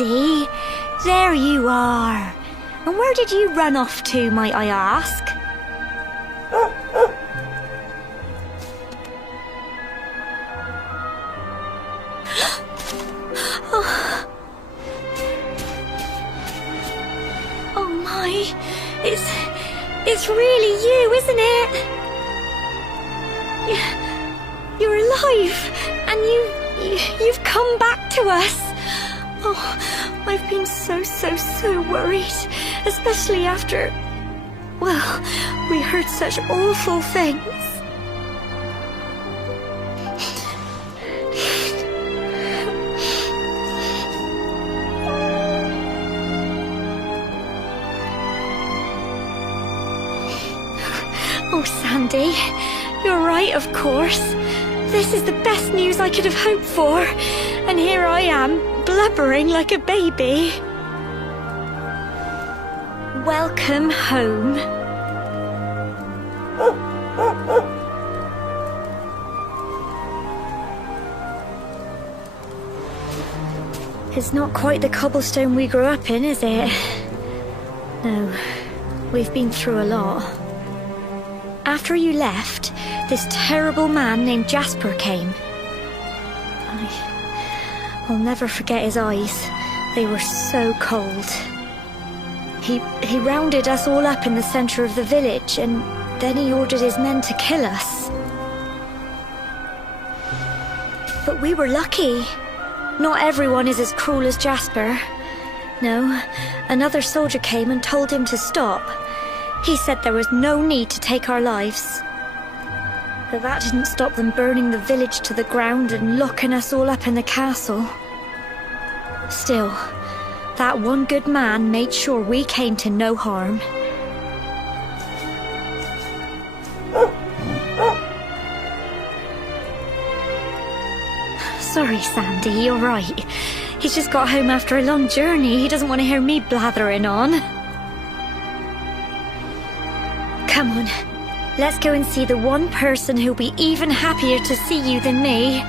Sandy. There you are. And where did you run off to, might I ask? Oh my, it's really you, isn't it? You're alive, and you've come back to us. Oh, I've been so worried, especially after, well, we heard such awful things. Oh, Sandy, you're right, of course. This is the best news I could have hoped for. And here I am, blubbering like a baby. Welcome home. It's not quite the cobblestone we grew up in, is it? No, we've been through a lot. After you left, this terrible man named Jasper came. I'll never forget his eyes. They were so cold. He rounded us all up in the center of the village, and then he ordered his men to kill us. But we were lucky. Not everyone is as cruel as Jasper. No, another soldier came and told him to stop. He said there was no need to take our lives. But that didn't stop them burning the village to the ground and locking us all up in the castle. Still, that one good man made sure we came to no harm. Sorry, Sandy, you're right. He's just got home after a long journey. He doesn't want to hear me blathering on. Come on, let's go and see the one person who'll be even happier to see you than me.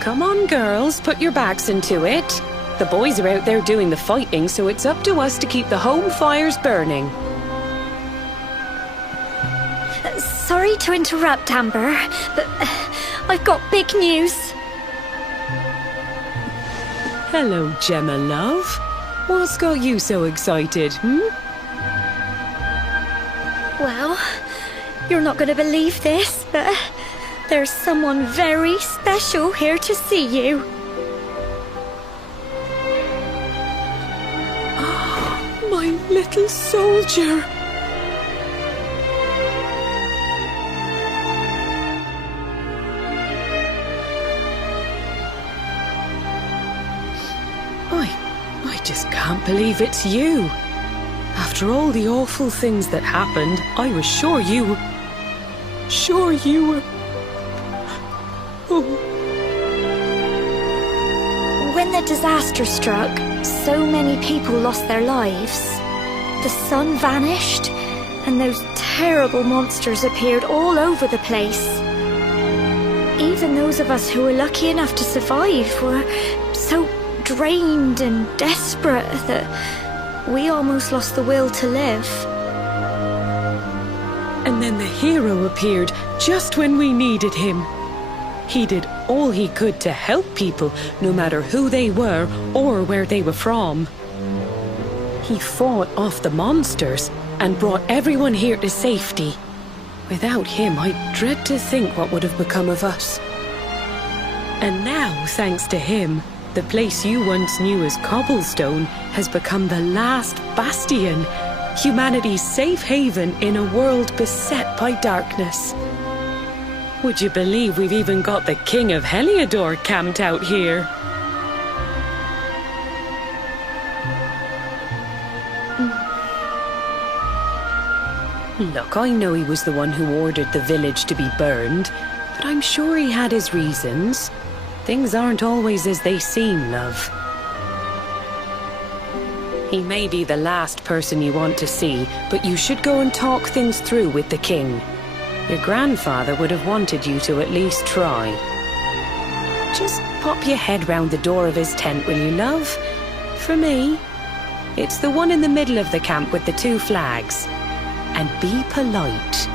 Come on, girls, put your backs into it. The boys are out there doing the fighting, so it's up to us to keep the home fires burning. Sorry to interrupt, Amber, but I've got big news. Hello, Gemma, love. What's got you so excited, Well, you're not going to believe this, but there's someone very special here to see you. My little soldier. I just can't believe it's you. After all the awful things that happened, I was sure you were... When the disaster struck, so many people lost their lives. The sun vanished, and those terrible monsters appeared all over the place. Even those of us who were lucky enough to survive were so drained and desperate that we almost lost the will to live. And then the hero appeared just when we needed him. He did all he could to help people, no matter who they were or where they were from. He fought off the monsters and brought everyone here to safety. Without him, I dread to think what would have become of us. And now, thanks to him, the place you once knew as Cobblestone has become the last bastion, humanity's safe haven in a world beset by darkness. Would you believe we've even got the King of Heliodor camped out here? Look, I know he was the one who ordered the village to be burned, but I'm sure he had his reasons. Things aren't always as they seem, love. He may be the last person you want to see, but you should go and talk things through with the king. Your grandfather would have wanted you to at least try. Just pop your head round the door of his tent, will you, love? For me, it's the one in the middle of the camp with the 2 flags. And be polite.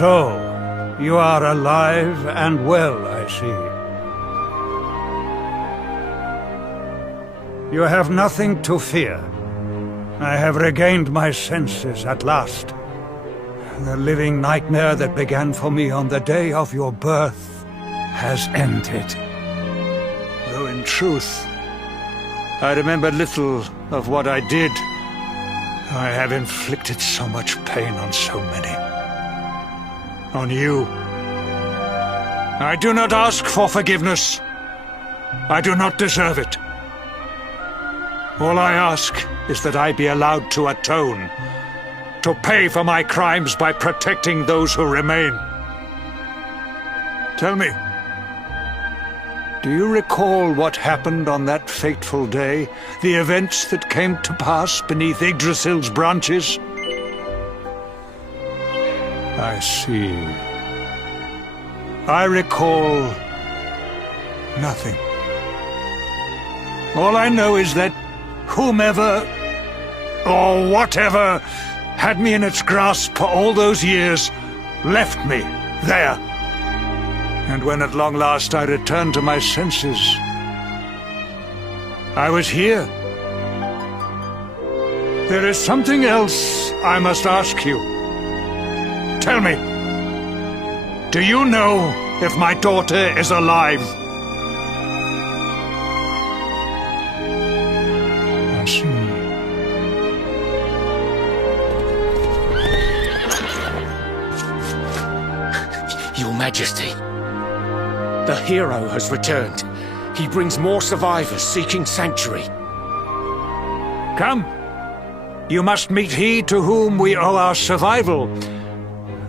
So, you are alive and well, I see. You have nothing to fear. I have regained my senses at last. The living nightmare that began for me on the day of your birth has ended. Though in truth, I remember little of what I did. I have inflicted so much pain on so many. On you. I do not ask for forgiveness. I do not deserve it. All I ask is that I be allowed to atone, to pay for my crimes by protecting those who remain. Tell me, do you recall what happened on that fateful day? The events that came to pass beneath Yggdrasil's branches? I see. I recall nothing. All I know is that whomever or whatever had me in its grasp for all those years left me there. And when at long last I returned to my senses, I was here. There is something else I must ask you. Tell me, do you know if my daughter is alive? I see. Majesty. The hero has returned. He brings more survivors seeking sanctuary. Come. You must meet he to whom we owe our survival,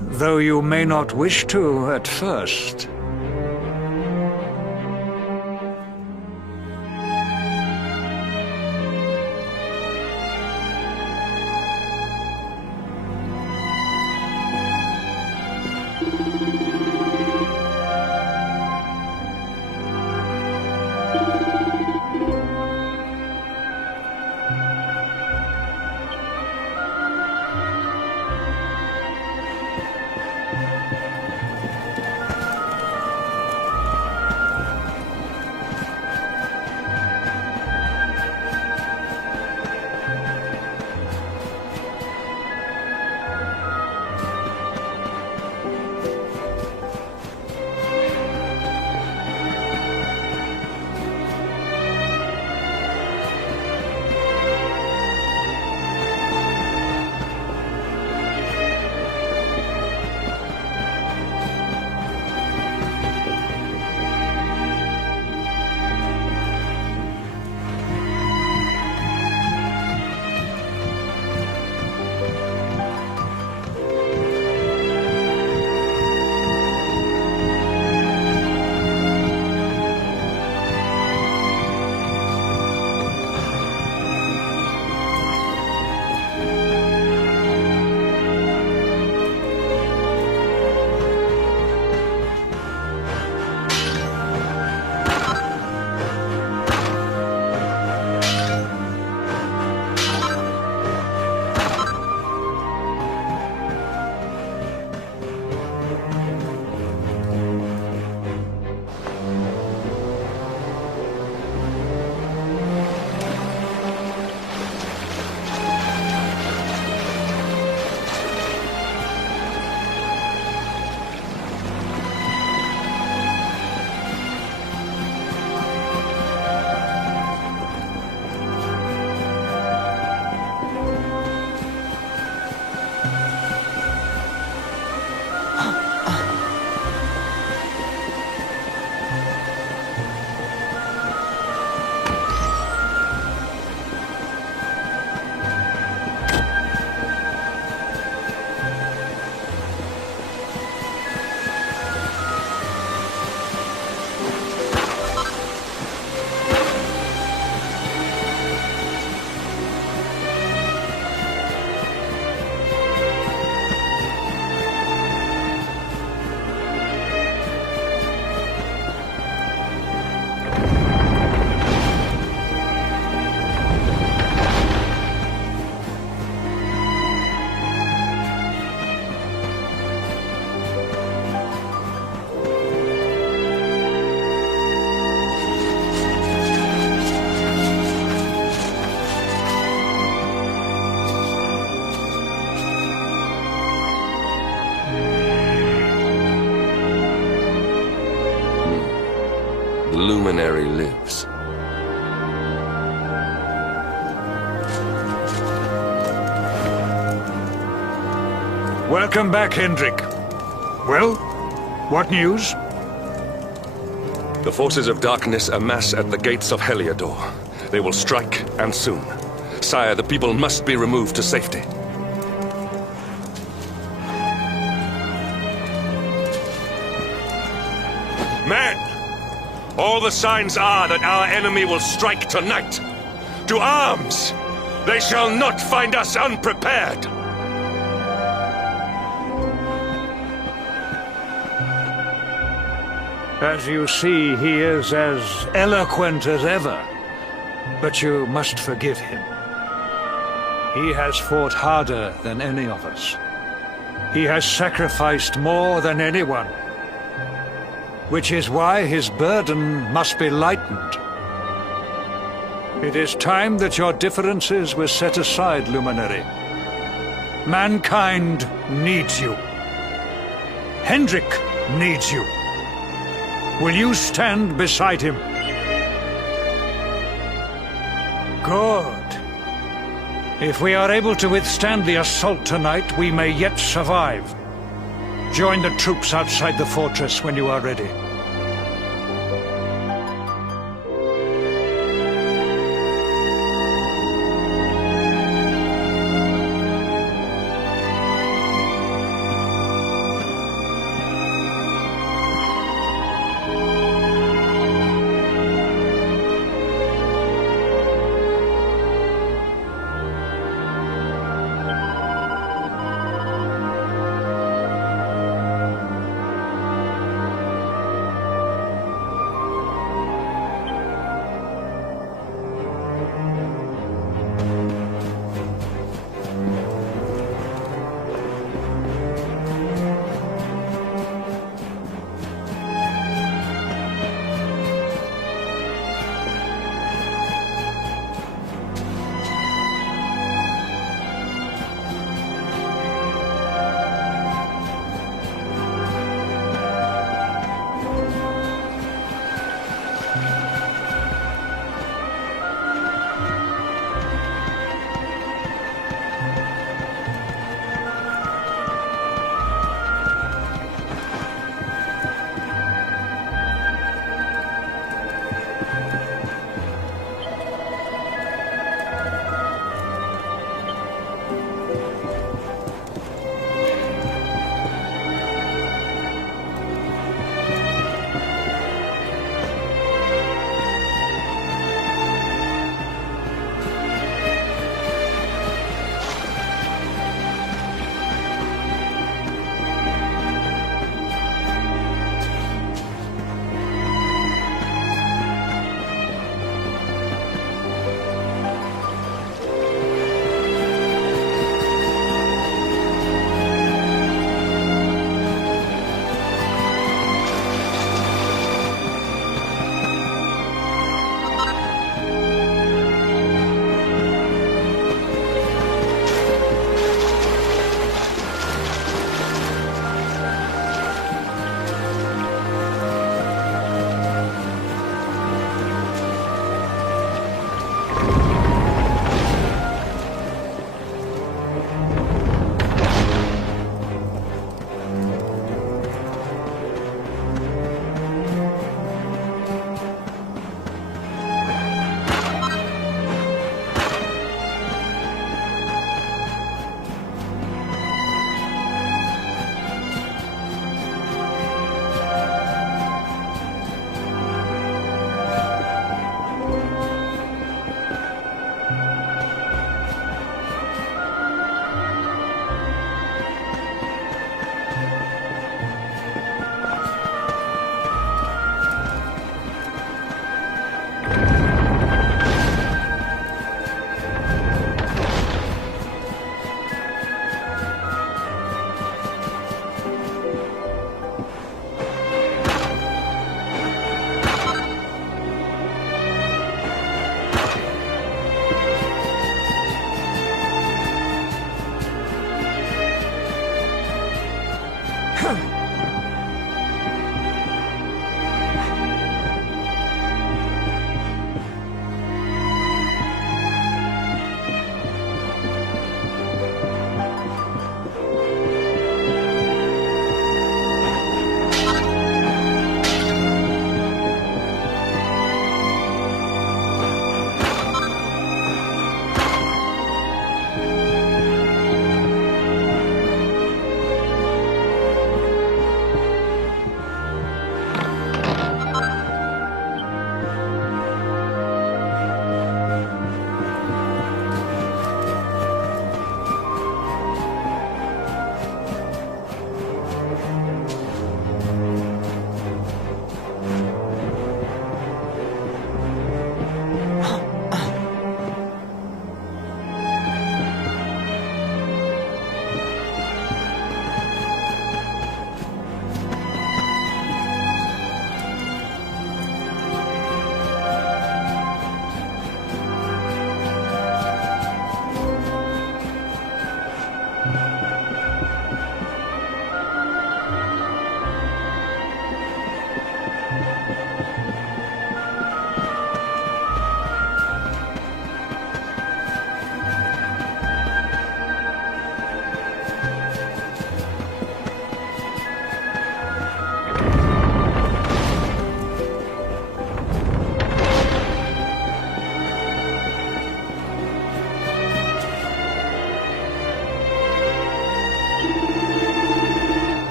though you may not wish to at first. Luminary lives. Welcome back, Hendrik. Well, what news? The forces of darkness amass at the gates of Heliodor. They will strike, and soon. Sire, the people must be removed to safety. Men! All the signs are that our enemy will strike tonight. To arms! They shall not find us unprepared! As you see, he is as eloquent as ever. But you must forgive him. He has fought harder than any of us. He has sacrificed more than anyone. Which is why his burden must be lightened. It is time that your differences were set aside, Luminary. Mankind needs you. Hendrik needs you. Will you stand beside him? Good. If we are able to withstand the assault tonight, we may yet survive. Join the troops outside the fortress when you are ready.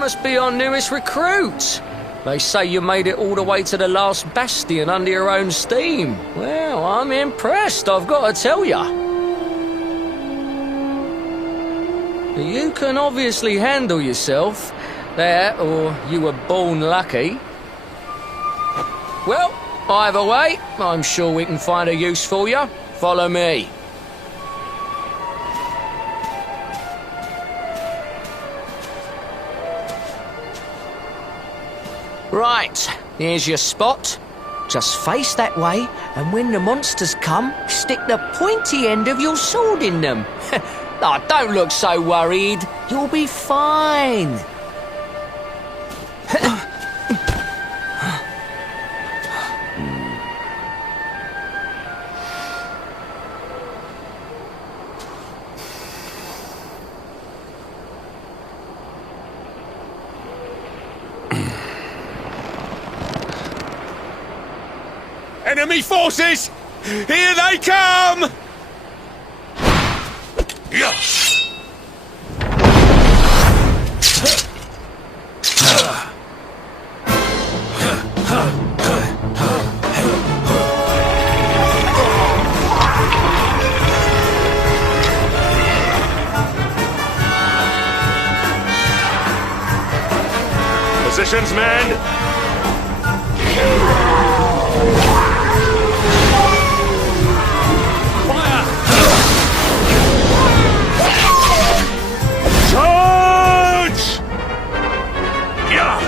must be our newest recruit. They say you made it all the way to the last bastion under your own steam. Well, I'm impressed, I've got to tell ya. You can obviously handle yourself. That, or you were born lucky. Well, either way, I'm sure we can find a use for you. Follow me. Right, here's your spot. Just face that way, and when the monsters come, stick the pointy end of your sword in them. Oh, don't look so worried. You'll be fine. Enemy forces! Here they come! Positions, men! Charge! Yeah!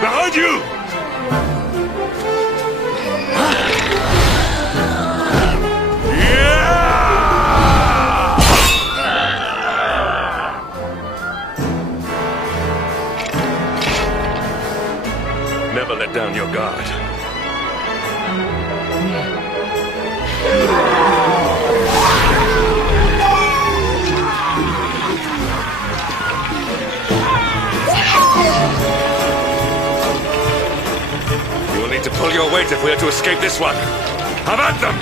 Behind you! Never let down your guard. await if we are to escape this one. Have at them!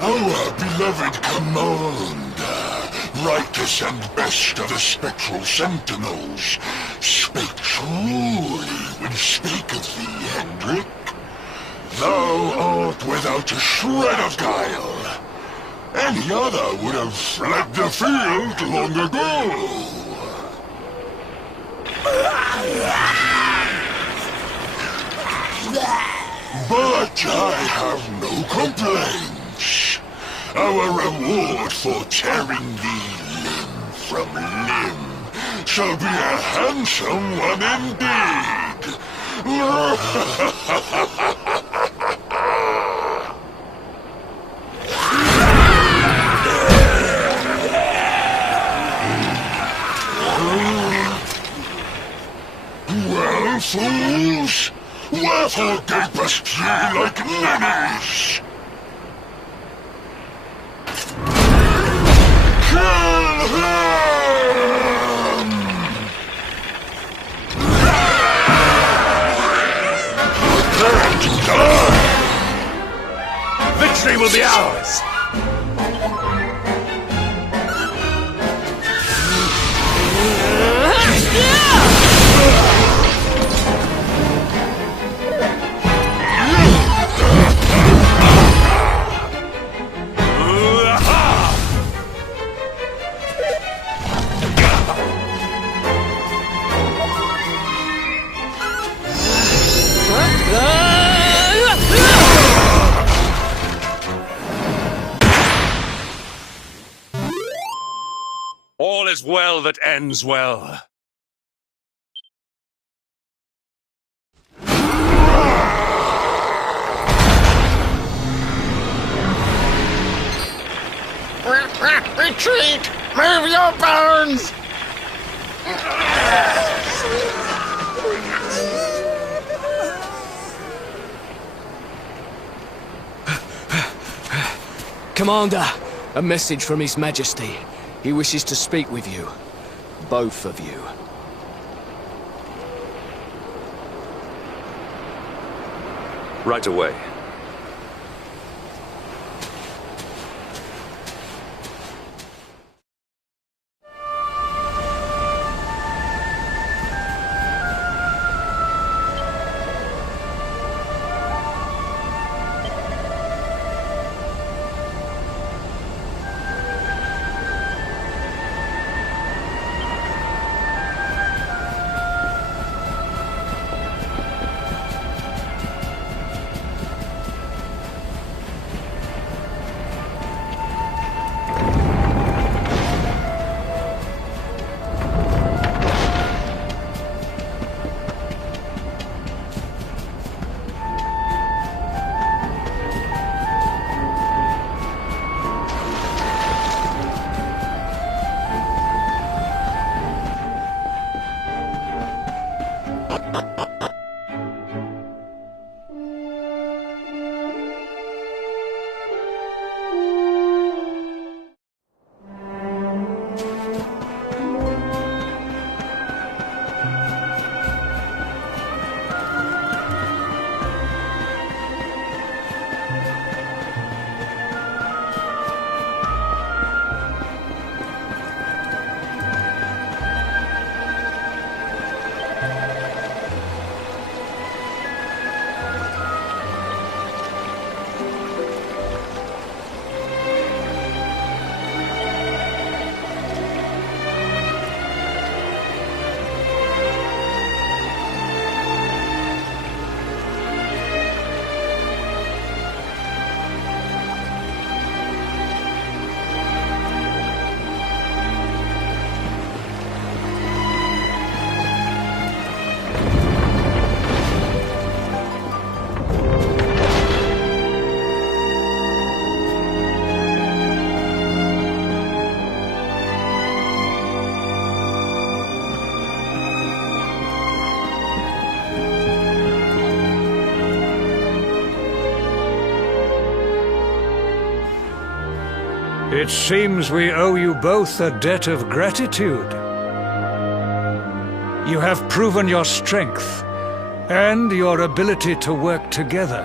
Our beloved commander, rightest and best of the spectral sentinels, spake truly when spaketh thee, Hendrik. Thou art without a shred of guile. Any other would have fled the field long ago. But I have no complaints. Our reward for tearing thee limb from limb shall be a handsome one indeed. Well, fools, wherefore gapest ye like ninnies? Kill him! Prepare to die! Victory will be ours! All is well that ends well. Retreat! Move your bones! Commander, a message from His Majesty. He wishes to speak with you. Both of you. Right away. It seems we owe you both a debt of gratitude. You have proven your strength and your ability to work together.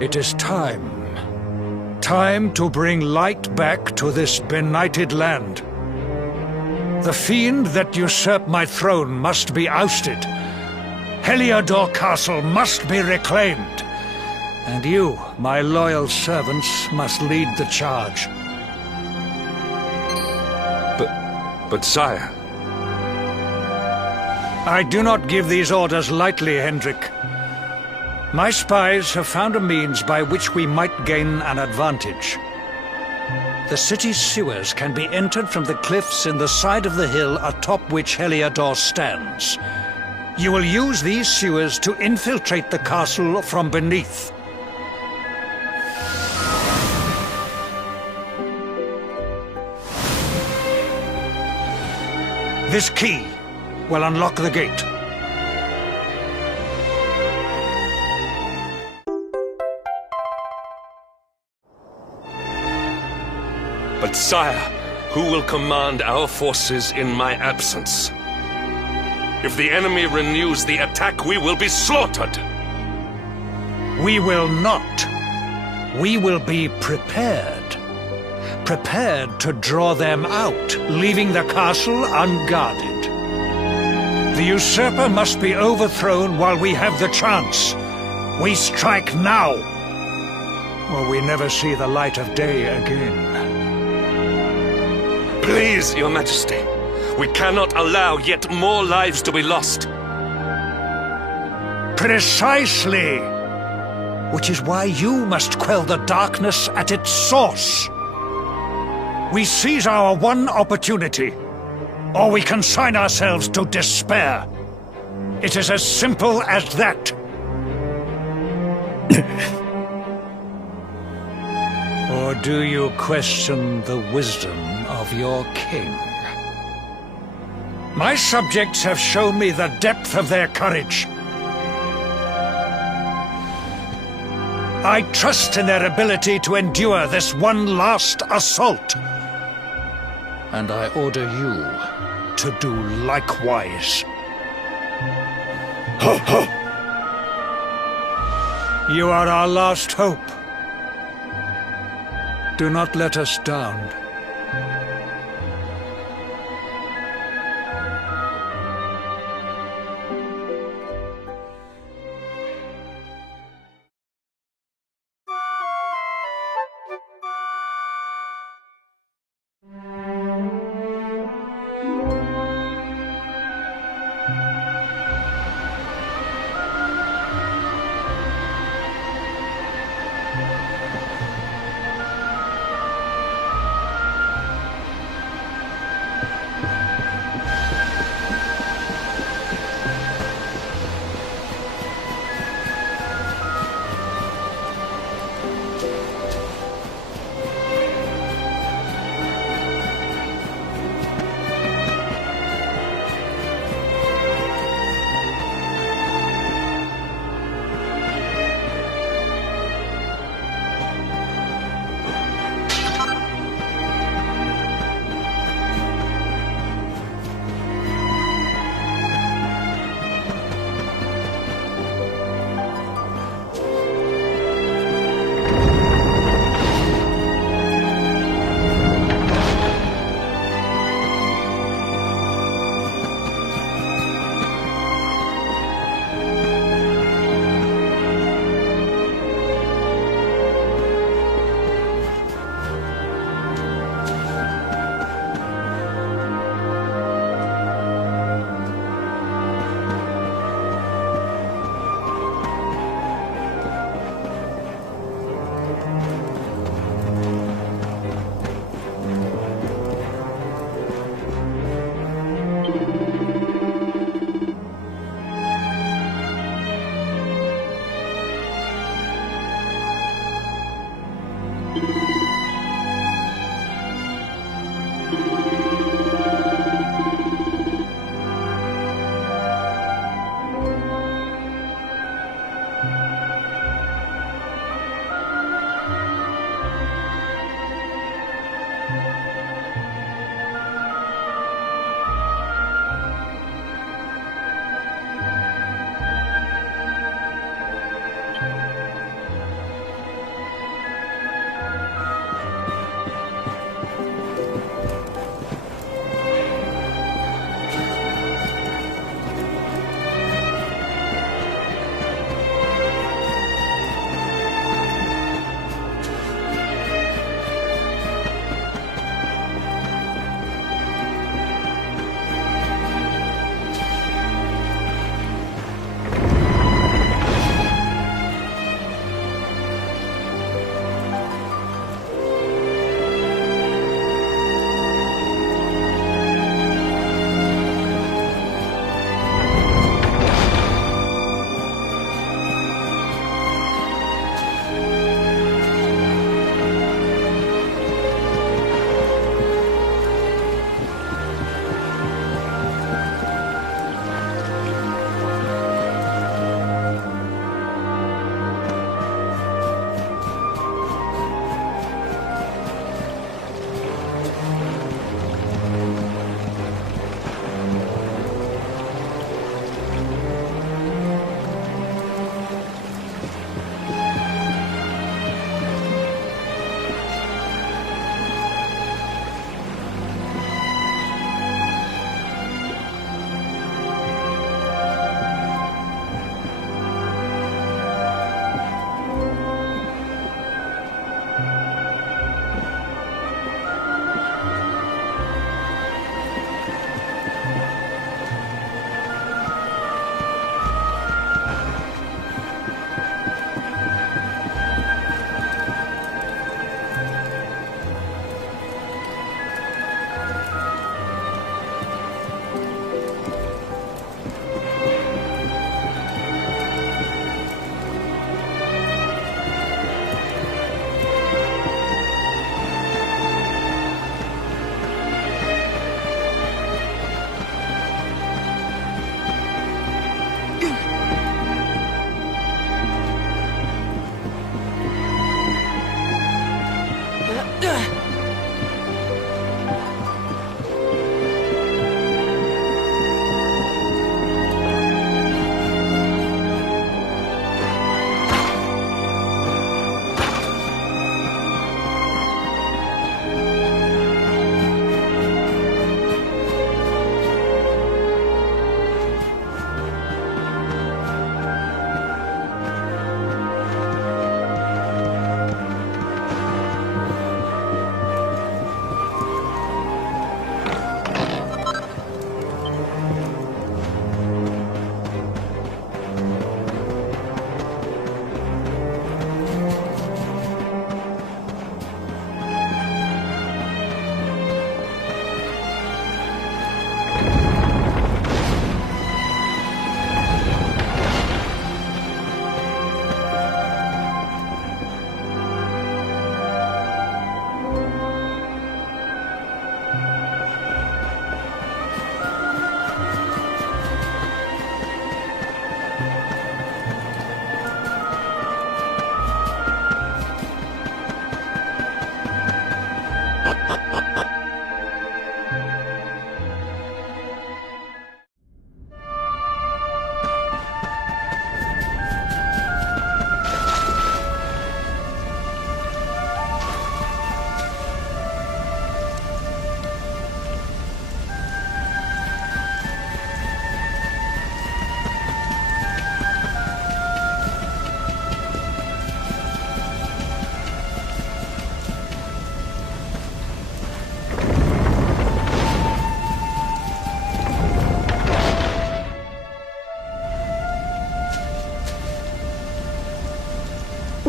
It is time. Time to bring light back to this benighted land. The fiend that usurped my throne must be ousted. Heliodor Castle must be reclaimed. And you, my loyal servants, must lead the charge. But sire... I do not give these orders lightly, Hendrik. My spies have found a means by which we might gain an advantage. The city's sewers can be entered from the cliffs in the side of the hill atop which Heliodor stands. You will use these sewers to infiltrate the castle from beneath. This key will unlock the gate. But sire, who will command our forces in my absence? If the enemy renews the attack, we will be slaughtered. We will not. We will be prepared. Prepared to draw them out, leaving the castle unguarded. The usurper must be overthrown while we have the chance. We strike now, or we never see the light of day again. Please, Your Majesty, we cannot allow yet more lives to be lost. Precisely! Which is why you must quell the darkness at its source. We seize our one opportunity, or we consign ourselves to despair. It is as simple as that. Or do you question the wisdom of your king? My subjects have shown me the depth of their courage. I trust in their ability to endure this one last assault. And I order you to do likewise. You are our last hope. Do not let us down.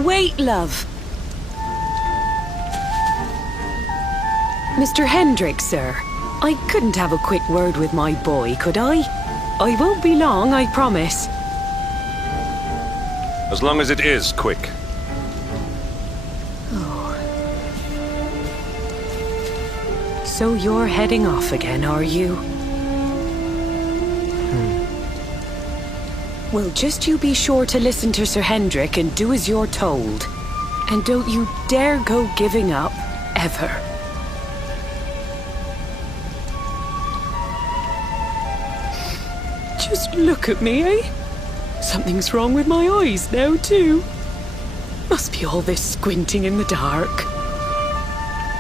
Wait, love. Mr. Hendrick, sir. I couldn't have a quick word with my boy, could I? I won't be long, I promise. As long as it is quick. So you're heading off again, are you? Well, just you be sure to listen to Sir Hendrick and do as you're told. And don't you dare go giving up, ever. Just look at me, eh? Something's wrong with my eyes now, too. Must be all this squinting in the dark.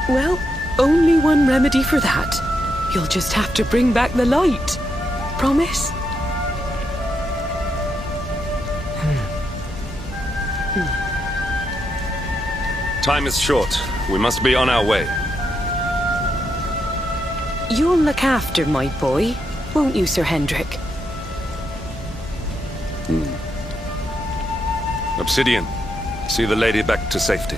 Well, only one remedy for that. You'll just have to bring back the light. Promise? Time is short. We must be on our way. You'll look after my boy, won't you, Sir Hendrick? Obsidian, see the lady back to safety.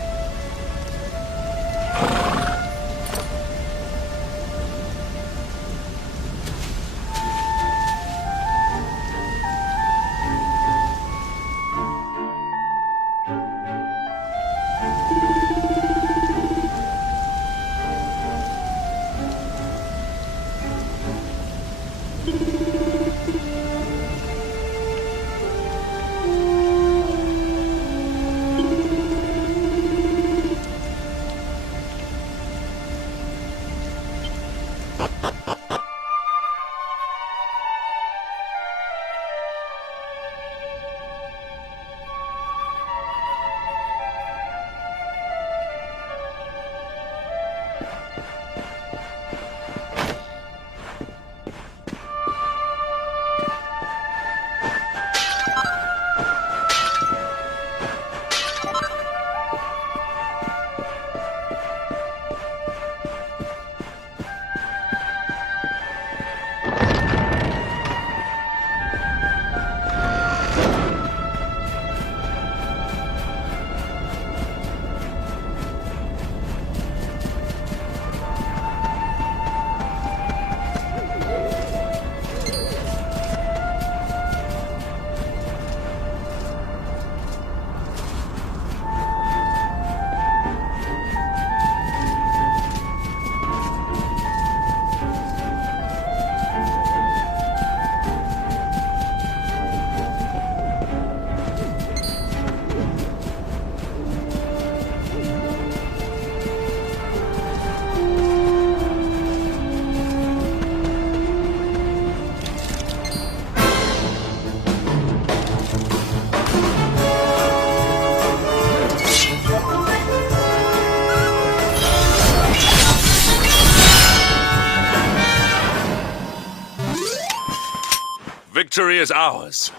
Victory is ours.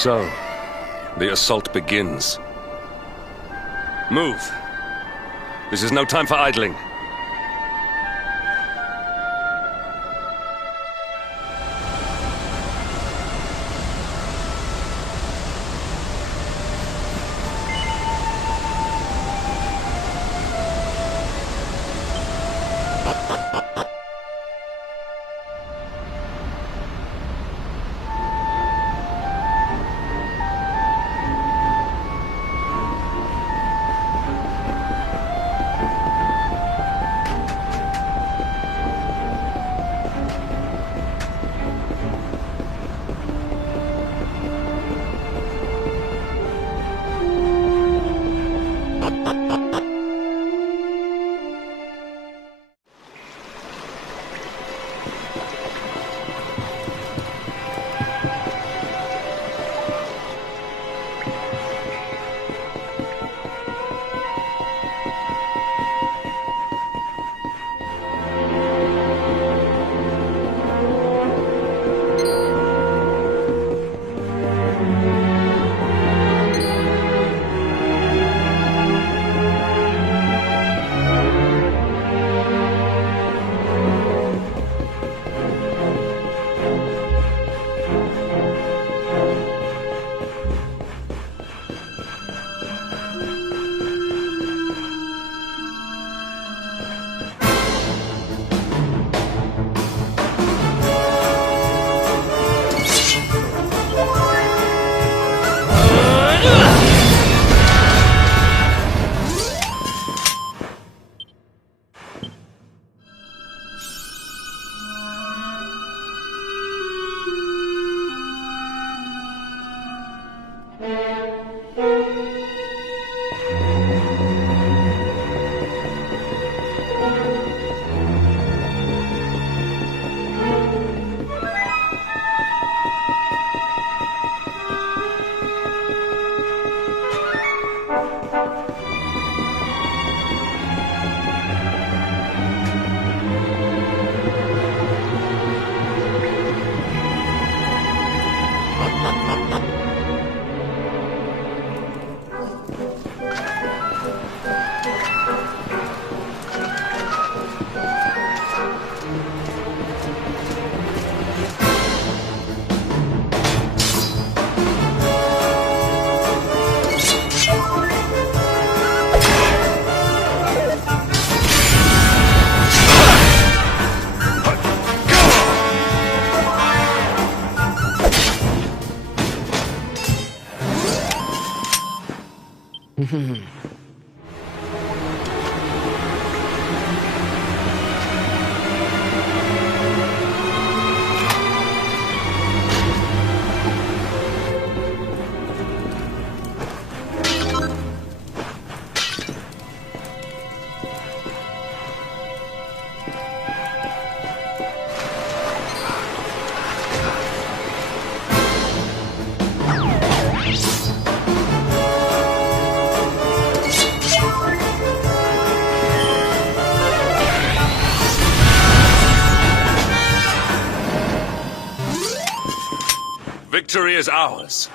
So, the assault begins. Move. This is no time for idling. Victory is ours.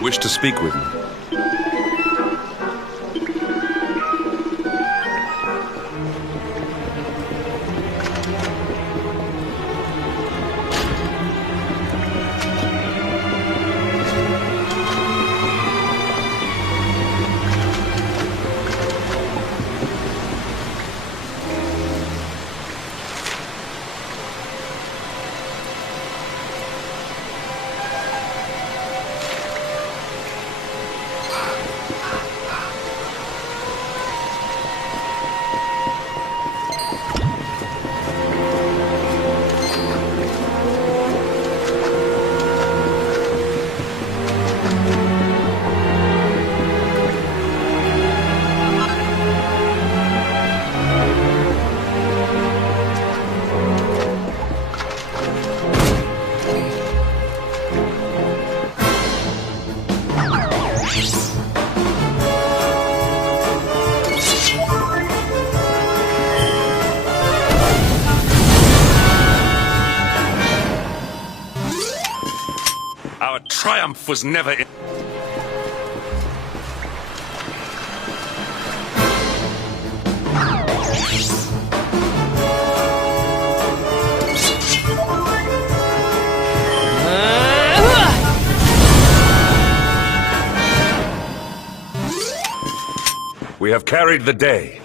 You wish to speak with me? Our triumph was never in... We have carried the day.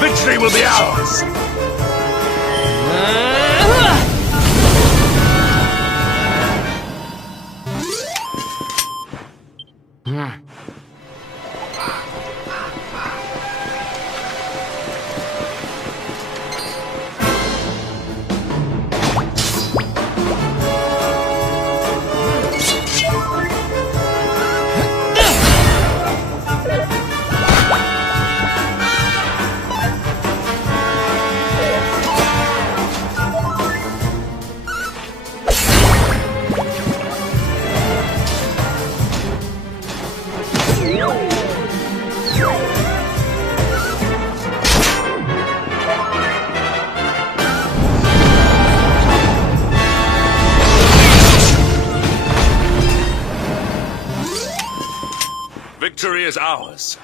Victory will be ours! Victory is ours.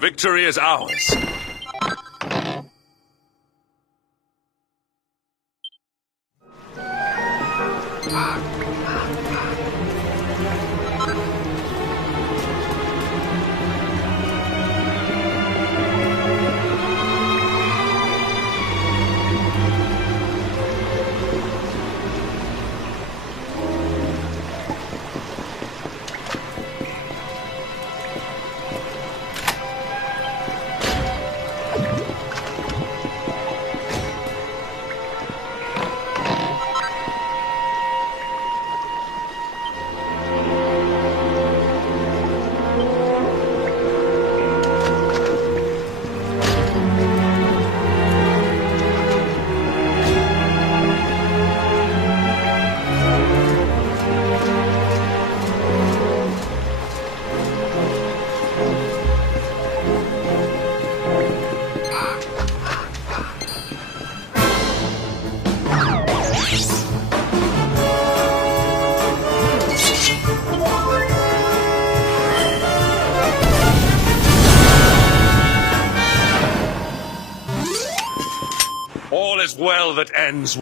Victory is ours. All is well that ends.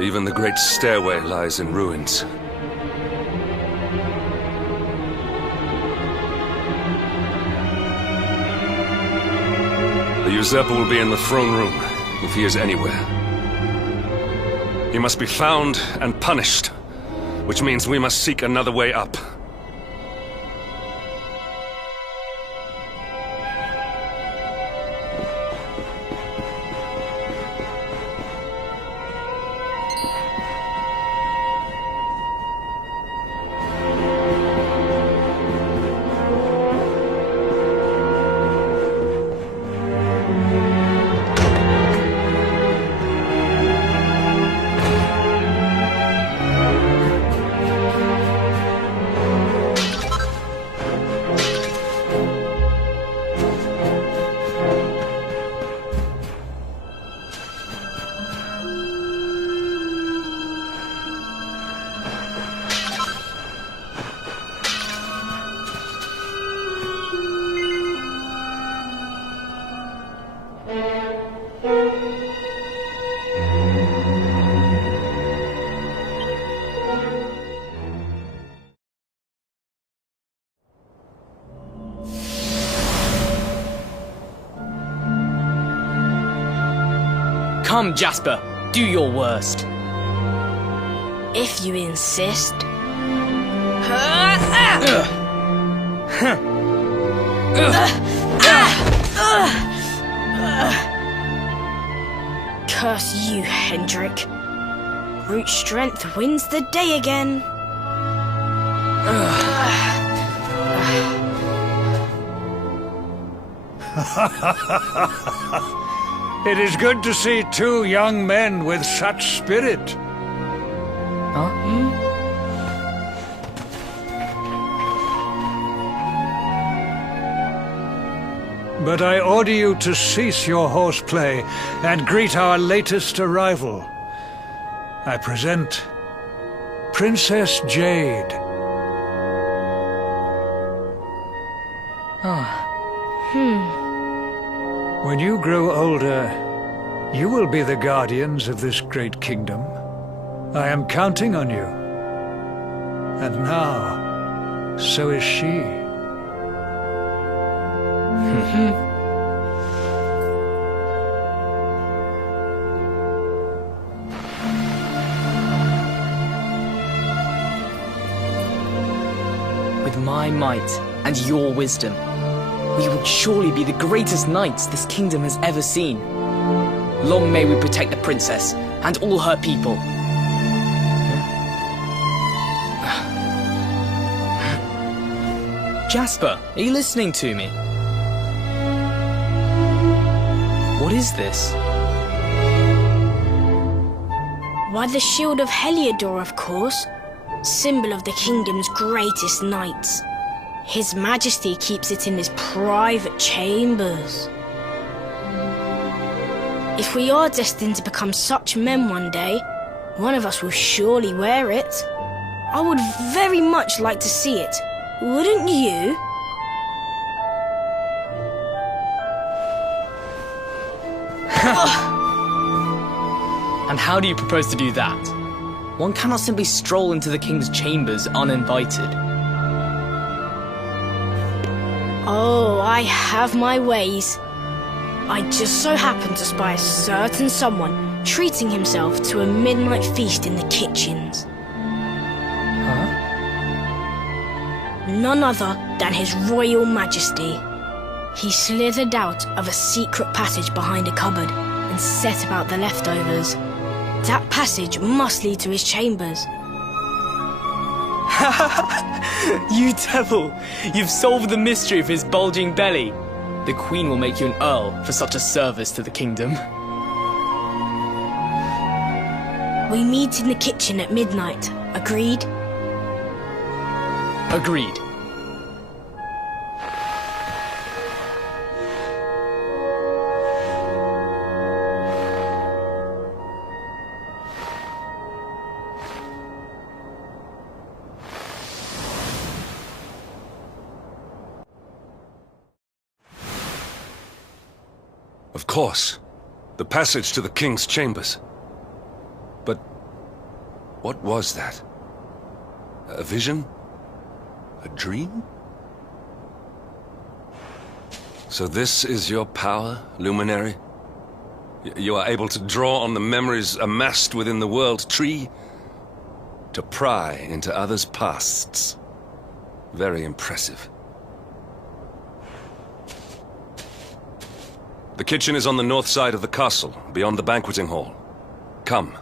Even the great stairway lies in ruins. The usurper will be in the throne room, if he is anywhere. He must be found and punished, which means we must seek another way up. Come, Jasper, do your worst. If you insist. Curse you, Hendrik. Brute strength wins the day again. It is good to see two young men with such spirit. Huh? But I order you to cease your horseplay and greet our latest arrival. I present Princess Jade. When you grow older, you will be the guardians of this great kingdom. I am counting on you. And now, so is she. With my might and your wisdom, we will surely be the greatest knights this kingdom has ever seen. Long may we protect the princess and all her people. Jasper, are you listening to me? What is this? Why, the shield of Heliodor, of course. Symbol of the kingdom's greatest knights. His Majesty keeps it in his private chambers. If we are destined to become such men one day, one of us will surely wear it. I would very much like to see it, wouldn't you? And how do you propose to do that? One cannot simply stroll into the king's chambers uninvited. Oh, I have my ways. I just so happened to spy a certain someone treating himself to a midnight feast in the kitchens. Huh? None other than His Royal Majesty. He slithered out of a secret passage behind a cupboard and set about the leftovers. That passage must lead to his chambers. You devil! You've solved the mystery of his bulging belly. The Queen will make you an Earl for such a service to the kingdom. We meet in the kitchen at midnight. Agreed? Agreed. Of course. The passage to the king's chambers. But what was that? A vision? A dream? So this is your power, Luminary? You are able to draw on the memories amassed within the world tree to pry into others' pasts. Very impressive. The kitchen is on the north side of the castle, beyond the banqueting hall. Come.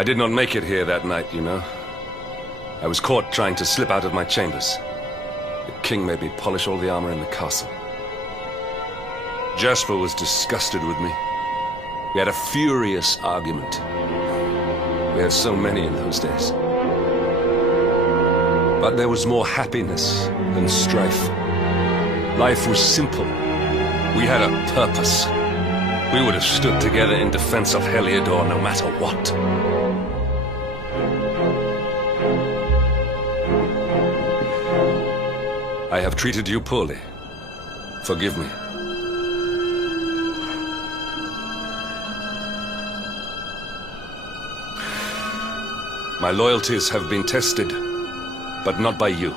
I did not make it here that night, you know. I was caught trying to slip out of my chambers. The king made me polish all the armor in the castle. Jasper was disgusted with me. We had a furious argument. We had so many in those days. But there was more happiness than strife. Life was simple. We had a purpose. We would have stood together in defense of Heliodor no matter what. I have treated you poorly. Forgive me. My loyalties have been tested, but not by you.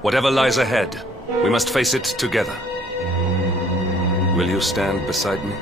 Whatever lies ahead, we must face it together. Will you stand beside me?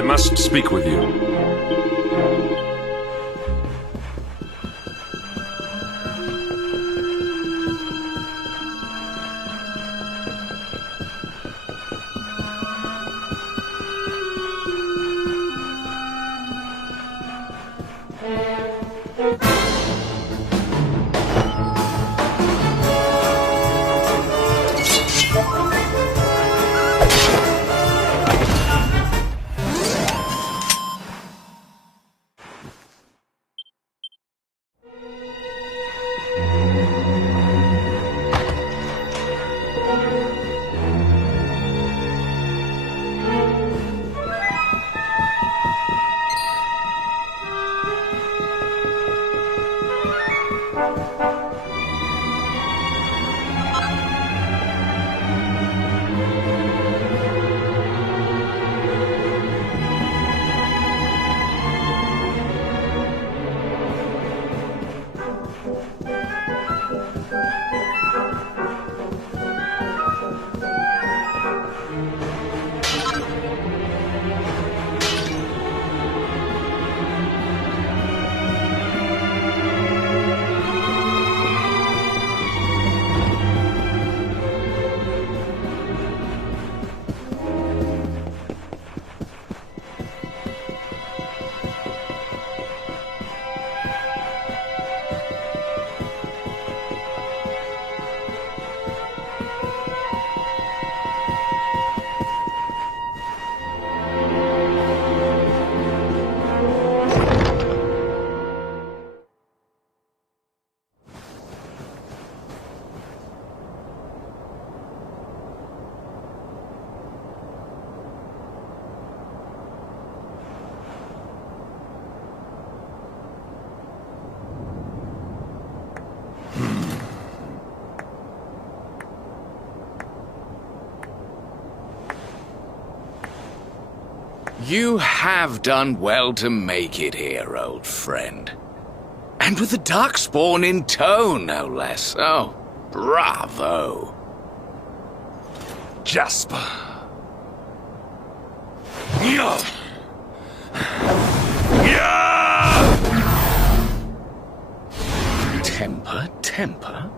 I must speak with you. You have done well to make it here, old friend. And with the Darkspawn in tow, no less. Oh, bravo. Jasper. Yeah. Temper, temper.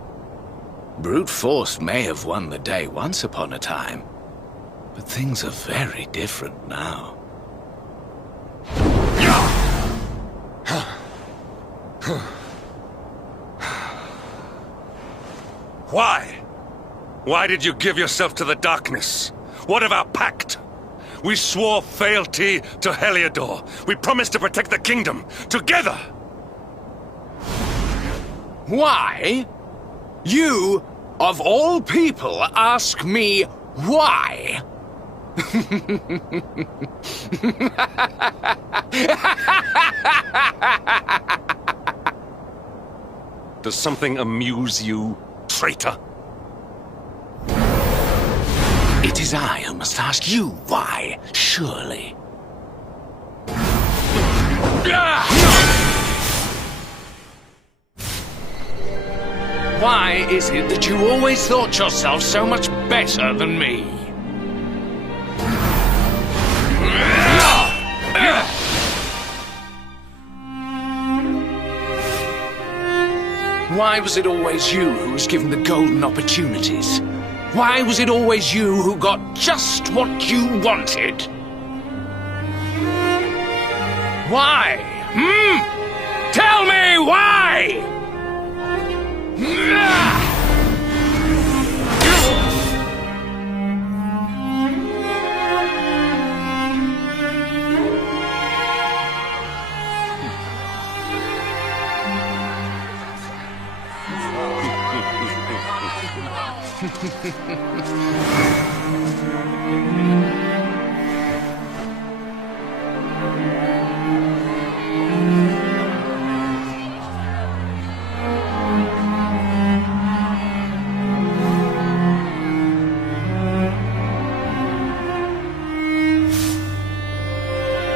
Brute force may have won the day once upon a time, but things are very different now. Why? Why did you give yourself to the darkness? What of our pact? We swore fealty to Heliodor. We promised to protect the kingdom, together! Why? You, of all people, ask me why? Does something amuse you, traitor? It is I who must ask you why, surely. Why is it that you always thought yourself so much better than me? Why was it always you who was given the golden opportunities? Why was it always you who got just what you wanted? Why? Tell me why!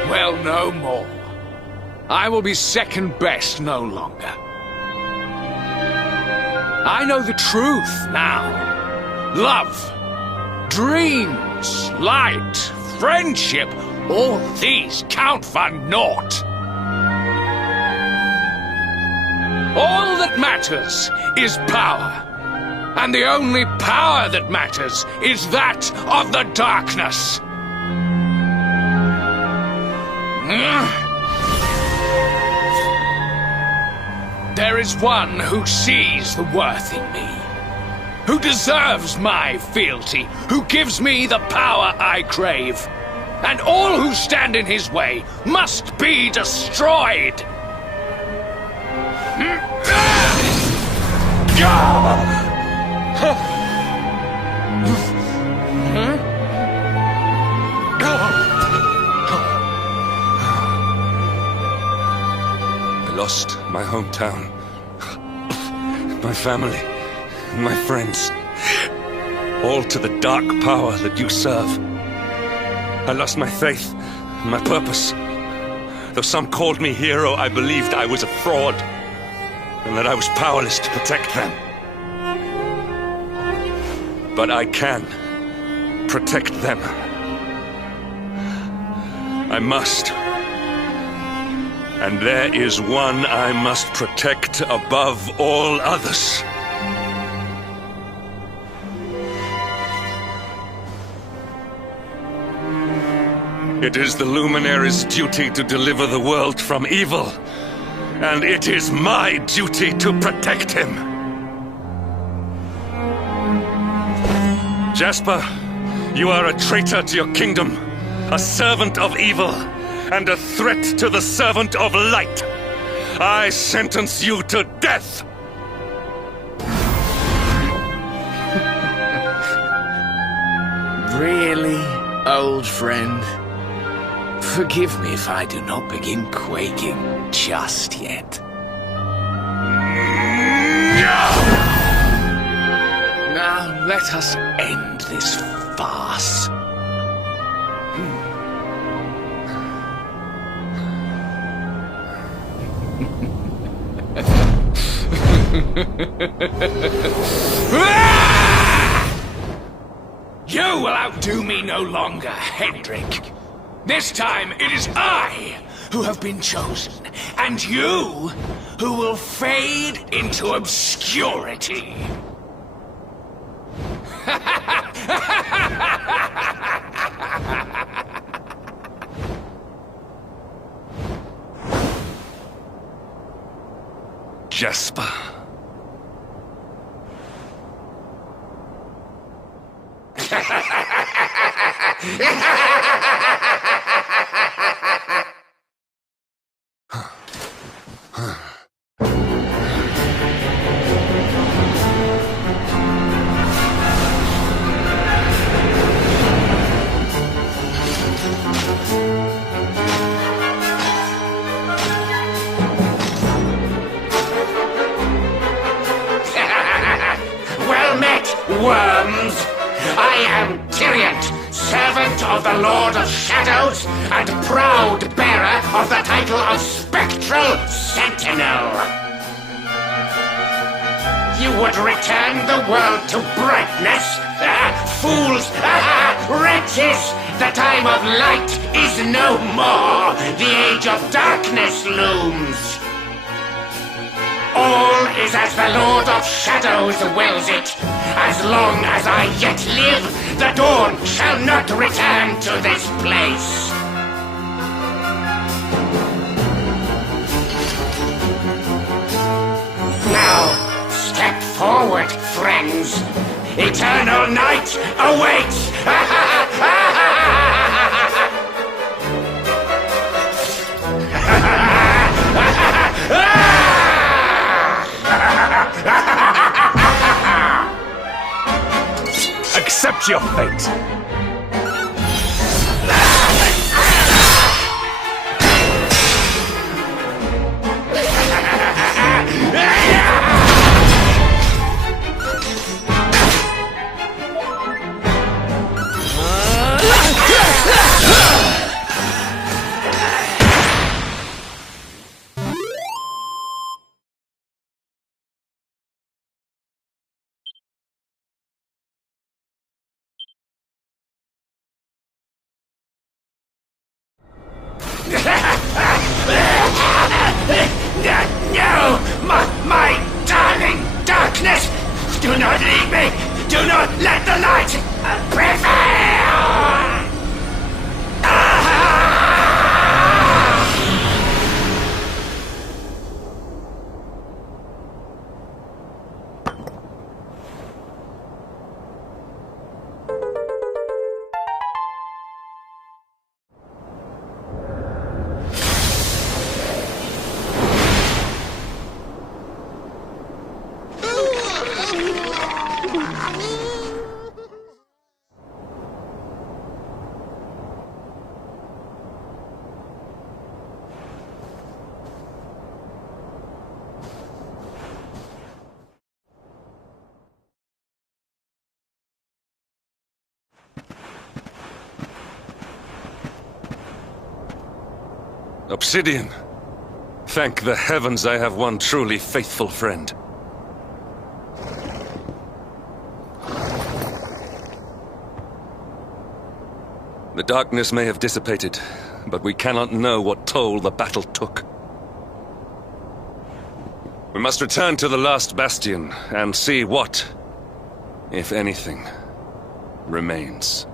Well, no more. I will be second best no longer. I know the truth now. Love, dreams, light, friendship, All these count for naught. All that matters is power. And the only power that matters is that of the darkness. There is one who sees the worth in me, who deserves my fealty, who gives me the power I crave. And all who stand in his way must be destroyed. I lost my hometown, my family, my friends, all to the dark power that you serve. I lost my faith, my purpose. Though some called me hero, I believed I was a fraud, and that I was powerless to protect them. But I can protect them. I must. And there is one I must protect above all others. It is the Luminary's duty to deliver the world from evil, and it is my duty to protect him. Jasper, you are a traitor to your kingdom, a servant of evil, and a threat to the servant of light. I sentence you to death! Really, old friend? Forgive me if I do not begin quaking just yet. Now let us end this farce. You will outdo me no longer, Hendrik. This time it is I who have been chosen, and you who will fade into obscurity. Jasper. Well met, worms! I am Tyriant, servant of the Lord of Shadows, and proud bearer of the title of Spectral Sentinel. You would return the world to brightness? Fools! Wretches! The time of light is no more! The age of darkness looms! All is as the Lord of Shadows wills it. As long as I yet live, the dawn shall not return to this place. Now, step forward, friends. Eternal night awaits! Accept your fate. My darling darkness! Do not leave me! Do not let the light prevail! Obsidian! Thank the heavens I have one truly faithful friend. The darkness may have dissipated, but we cannot know what toll the battle took. We must return to the last bastion and see what, if anything, remains.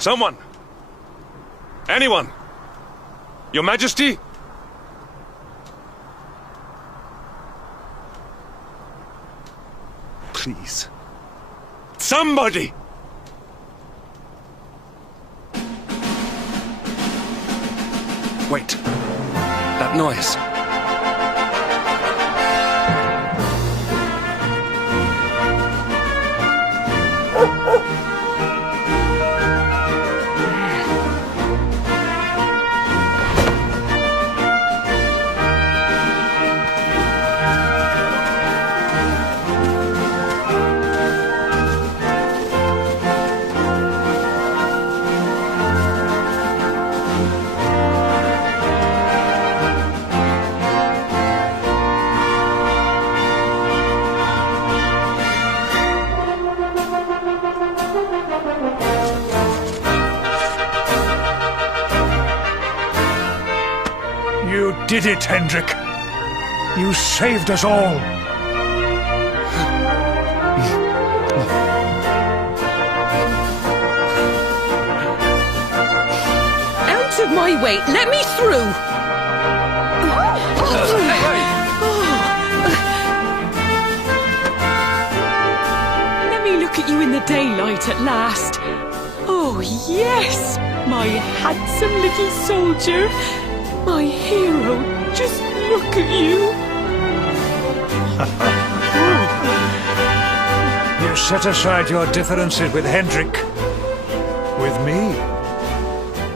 Someone! Anyone! Your Majesty? Please. Somebody! Wait. That noise. You did it, Hendrik. You saved us all. Out of my way! Let me through! Let me look at you in the daylight at last. Oh, yes! My handsome little soldier. My hero. Just look at you. You set aside your differences with Hendrik, with me,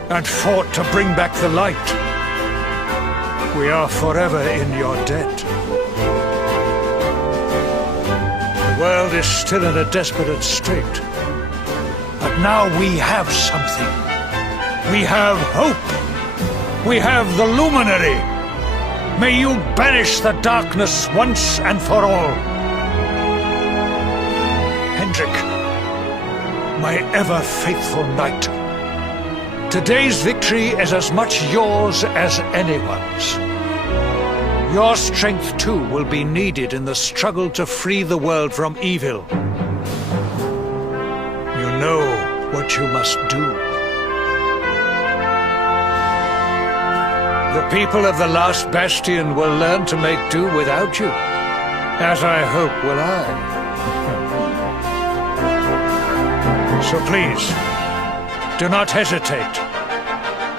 and fought to bring back the light. We are forever in your debt. The world is still in a desperate strait. But now we have something. We have hope. We have the Luminary. May you banish the darkness once and for all. Hendrik, my ever-faithful knight. Today's victory is as much yours as anyone's. Your strength, too, will be needed in the struggle to free the world from evil. You know what you must do. The people of the last bastion will learn to make do without you, as I hope will I. So please, do not hesitate.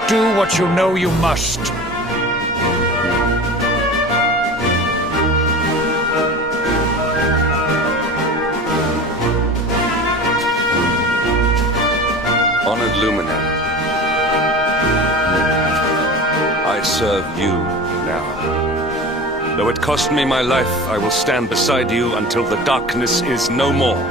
Do what you know you must. Honored Luminary, I serve you now. Though it cost me my life, I will stand beside you until the darkness is no more.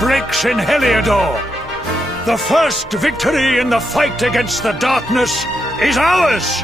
Breaks in Heliodor. The first victory in the fight against the darkness is ours!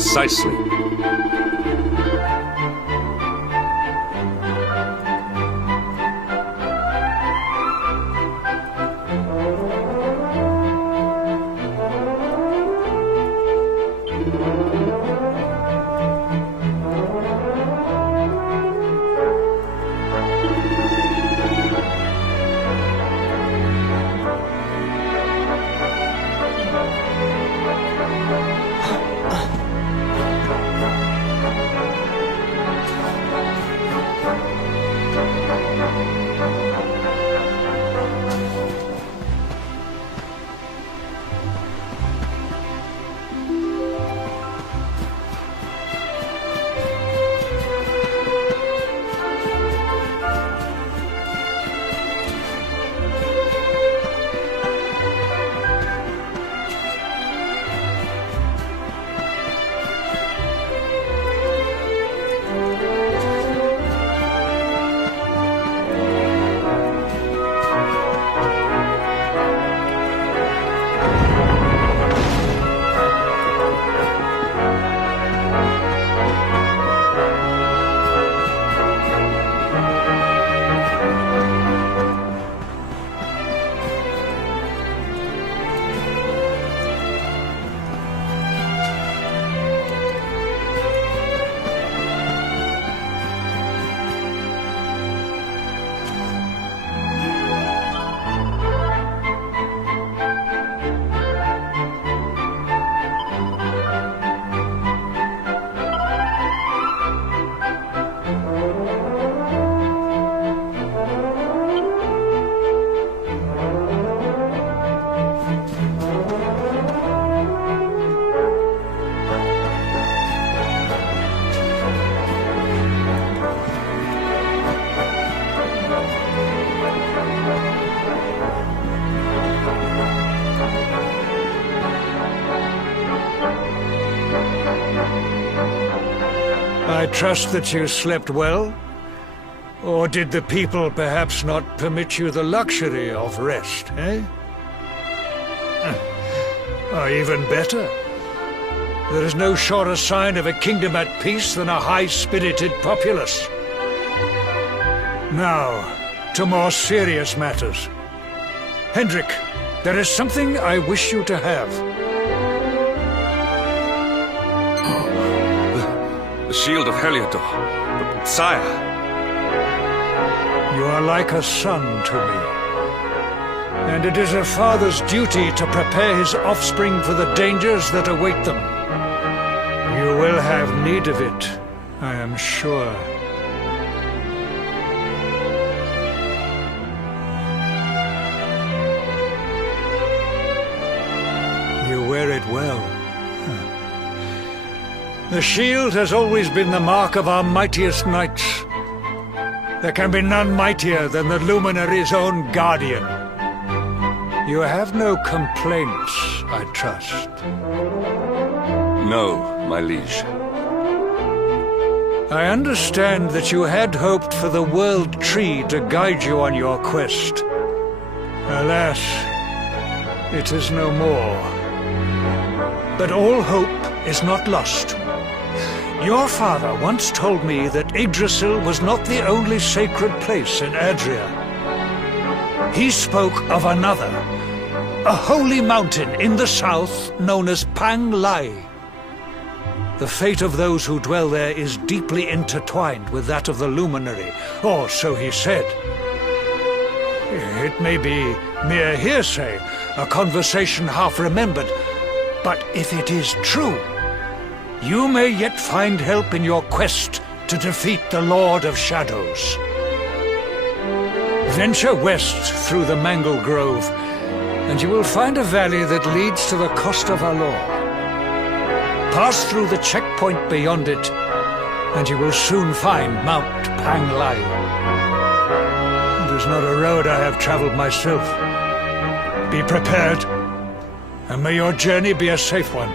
Precisely. I trust that you slept well? Or did the people perhaps not permit you the luxury of rest, eh? Or even better, there is no surer sign of a kingdom at peace than a high-spirited populace. Now, to more serious matters. Hendrik, there is something I wish you to have. The shield of Heliodor. Sire. You are like a son to me. And it is a father's duty to prepare his offspring for the dangers that await them. You will have need of it, I am sure. You wear it well. The shield has always been the mark of our mightiest knights. There can be none mightier than the Luminary's own guardian. You have no complaints, I trust. No, my liege. I understand that you had hoped for the World Tree to guide you on your quest. Alas, it is no more. But all hope is not lost. Your father once told me that Yggdrasil was not the only sacred place in Adria. He spoke of another, a holy mountain in the south known as Pang Lai. The fate of those who dwell there is deeply intertwined with that of the Luminary, or so he said. It may be mere hearsay, a conversation half remembered, but if it is true, you may yet find help in your quest to defeat the Lord of Shadows. Venture west through the Mangle Grove, and you will find a valley that leads to the coast of Alor. Pass through the checkpoint beyond it, and you will soon find Mount Pang Lai. It is not a road I have traveled myself. Be prepared, and may your journey be a safe one.